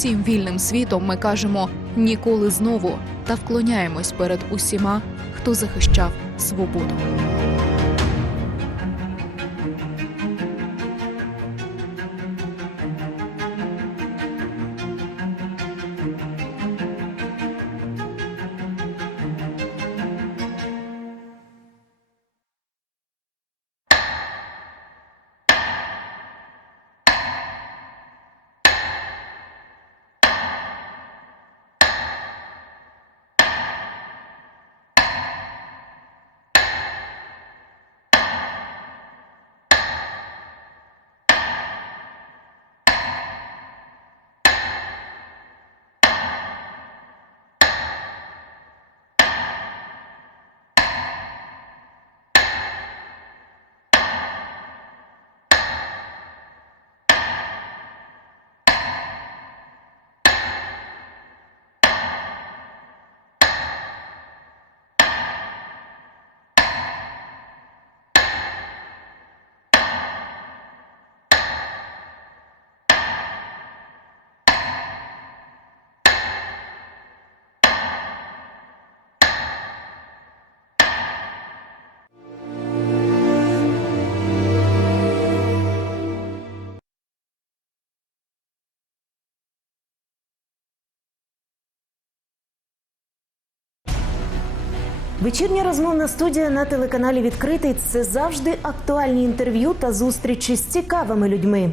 усім вільним світом ми кажемо ніколи знову та вклоняємось перед усіма, хто захищав свободу. Вечірня розмовна студія на телеканалі Відкритий це завжди актуальні інтерв'ю та зустрічі з цікавими людьми.